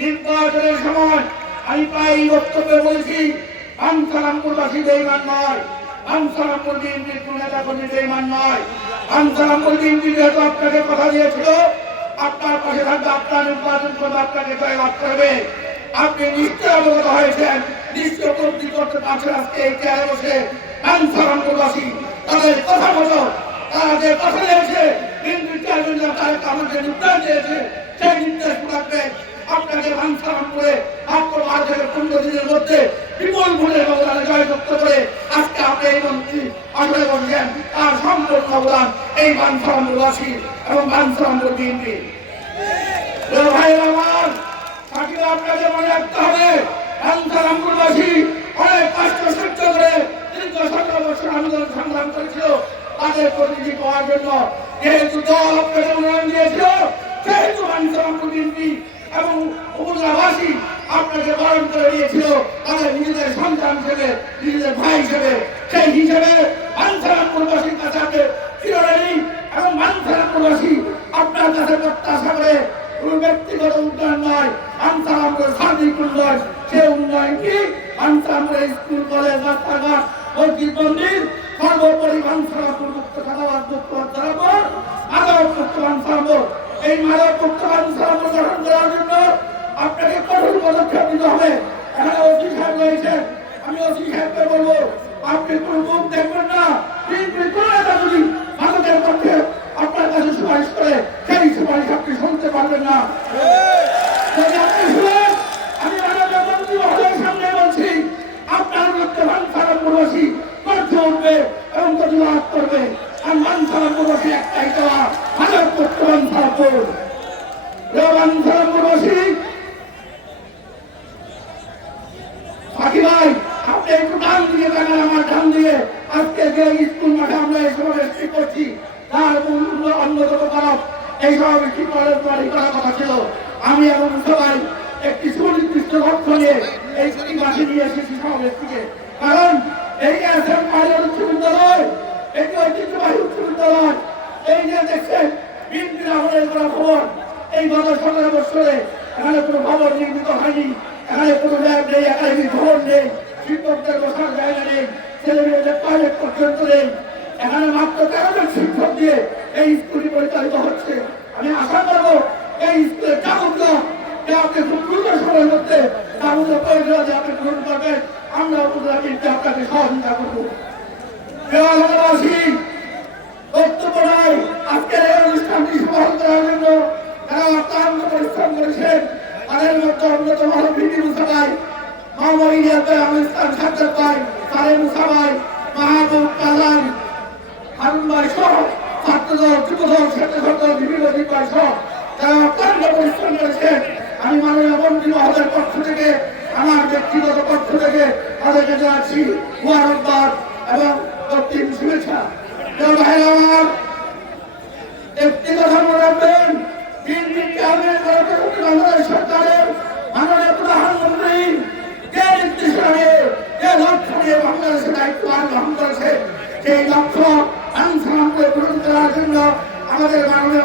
নির্বাচনের সময় আমি প্রায় এই বক্তব্যে বলেছি, বাঞ্ছারামপুরবাসী বেঈমান নয়, বাঞ্ছারামপুর বিএনপির কোন নেতা কর্মী বেঈমান নয়। বাঞ্ছারামপুর বিএনপি যেহেতু আপনাকে কথা দিয়েছিল আপনার পাশে থাকবে, আপনার নির্বাচন করবে, আপনাকে জয়লাভ করবে, আপনি নিশ্চয় অবগত হয়েছেন, নিশ্চয় উপলব্ধি করতে পারছেন। আজকে এই চেয়ারে বসে বাঞ্ছারামপুরবাসী তাদের কথা মতো, তারা যে কথা দিয়েছে, বিএনপির চেয়ারম্যান তারেক আমাদের নির্দেশ দিয়েছে, সেই নির্দেশ রাখবে আপনাকে বাঞ্ছারামপুরে মাত্র 12 থেকে 15 দিনের মধ্যে বিপুল ভোটের অবদানে জয়যুক্ত করে আজকে আপনি এই মন্ত্রী আসলে বলছেন, তার সম্পূর্ণ অবদান এই বাঞ্ছারামপুরবাসী এবং বাঞ্ছারামপুর বিএনপি। ভাই আমার সাকিব, আপনাকে মনে রাখতে হবে, বাঞ্ছারামপুরবাসী অনেক কষ্ট সহ্য করে দীর্ঘ 17 বছর আন্দোলন সংগ্রাম করেছিল তাদের প্রতিনিধি পাওয়ার জন্য। যেহেতু দল আপনাকে উন্নয়ন দিয়েছিল, যেহেতু বাঞ্ছারামপুর বিএনপি এবং উপজেলাবাসী আপনাকে বরণ করে দিয়েছিল তাদের নিজেদের সন্তান হিসেবে, নিজেদের ভাই হিসেবে, সেই হিসেবে বাঞ্ছারামপুরবাসীর কাছে আপনি চিরঋণী এবং বাঞ্ছারামপুরবাসী আপনার কাছে প্রত্যাশা করে কোন ব্যক্তিগত উন্নয়ন নয়, বাঞ্ছারামপুরের সার্বিক উন্নয়ন। সে উন্নয়ন কি? বাঞ্ছারামপুরের স্কুল, কলেজ, রাস্তাঘাট, মসজিদ, মন্দির, সর্বোপরি বাঞ্ছারামপুর মুক্ত থাকাবাদ মুক্ত বাঞ্ছারামপুর, মাদক মুক্ত বাঞ্ছারামপুর। এই মাদক মুক্ত বাঞ্ছারামপুর গঠন করার জন্য আপনাকে কঠোর পদক্ষেপ নিতে হবে। এখানে ওসি সাহেব রয়েছেন, আমি ওসি সাহেবকে বলবো, আপনি কোন মুখ দেখবেন না, বিএনপির কোন নেতা যদি মাদকের পক্ষে আপনার কাছে সুপারিশ করে সেই সুপারিশ আপনি শুনতে পারবেন না। যদি আপনি শুনেন, আমি মাননীয় মন্ত্রী মহোদয়ের সামনে বলছি, আপনার বিরুদ্ধে বাঞ্ছারামপুরবাসী গর্জে উঠবে এবং প্রতিবাদ করবে। আর বাঞ্ছারামপুরবাসী একটাই দেওয়া, মাদক মুক্ত বাঞ্ছারামপুর। বাঞ্ছারামপুরবাসী বাকি ভাই, আপনি একটু ডান দিয়ে দেখান, আমার ডান দিয়ে আজকে যে স্কুল মাঠে আমরা এই সমাবেশটি করছি তার অন্যতম কারণ এই সমাবেশটি করার কথা ছিল। আমি এবং সবাই একটি সুনির্দিষ্ট লক্ষ্য নিয়ে এই মাঠে নিয়ে এসেছি সমাবেশটিকে, কারণ এই এসএম পাইলট উচ্চ বিদ্যালয়, এটি ঐতিহ্যবাহী উচ্চ বিদ্যালয়। এই যে দেখছেন বিএনপির আমলের করা ভবন, এই গত 17 বছরে এখানে কোনো ভবন নির্মিত হয়নি, এখানে কোনো ল্যাব নেই, একাডেমিক ভবন নেই, শিক্ষকদের বসার জায়গা নেই, ছেলে মেয়েদের টয়লেট পর্যন্ত নেই। এখানে মাত্র 13 জন শিক্ষক দিয়ে এই স্কুলটি পরিচালিত হচ্ছে। আমি আশা করবো এই স্কুলের যাবতীয় আপনি খুব দ্রুত সময়ের মধ্যে যাবতীয় প্রয়োজন আপনি গ্রহণ করবেন, আমরা উপজেলা বিএনপি আপনাকে সহযোগিতা করবো। বক্তব্য নাই, আজকের এই অনুষ্ঠানটি সফল করার জন্য যারা অত্যন্ত পরিশ্রম করেছেন তাদের মধ্যে অন্যতম হল বিপি মুসাভাই, মোহাম্মদ ইলিয়াস ভাই, আমির ইসলাম সাজ্জাদ ভাই, সালেহ মুসাভাই, মাহবুব কালাম, হারুন ভাই সহ ছাত্রদল, যুবদল, স্বেচ্ছাসেবক, বিভিন্ন দিকভাই সহ যারা অত্যন্ত পরিশ্রম করেছেন, আমি মাননীয় মন্ত্রী মহোদয়ের পক্ষ থেকে, আমার ব্যক্তিগত পক্ষ থেকে তাদেরকে জানাচ্ছি মুবারকবাদ এবং অগ্রিম শুভেচ্ছা। ভাই আমার একটি কথা মনে রাখবেন, সরকারের মাননীয় প্রধানমন্ত্রী যে নির্দেশনা নিয়ে, যে লক্ষ্য নিয়ে বাংলাদেশের দায়িত্ব গ্রহণ করেছে, সেই লক্ষ্য বাঞ্ছারামপুরে পূরণ করার জন্য আমাদের মাননীয়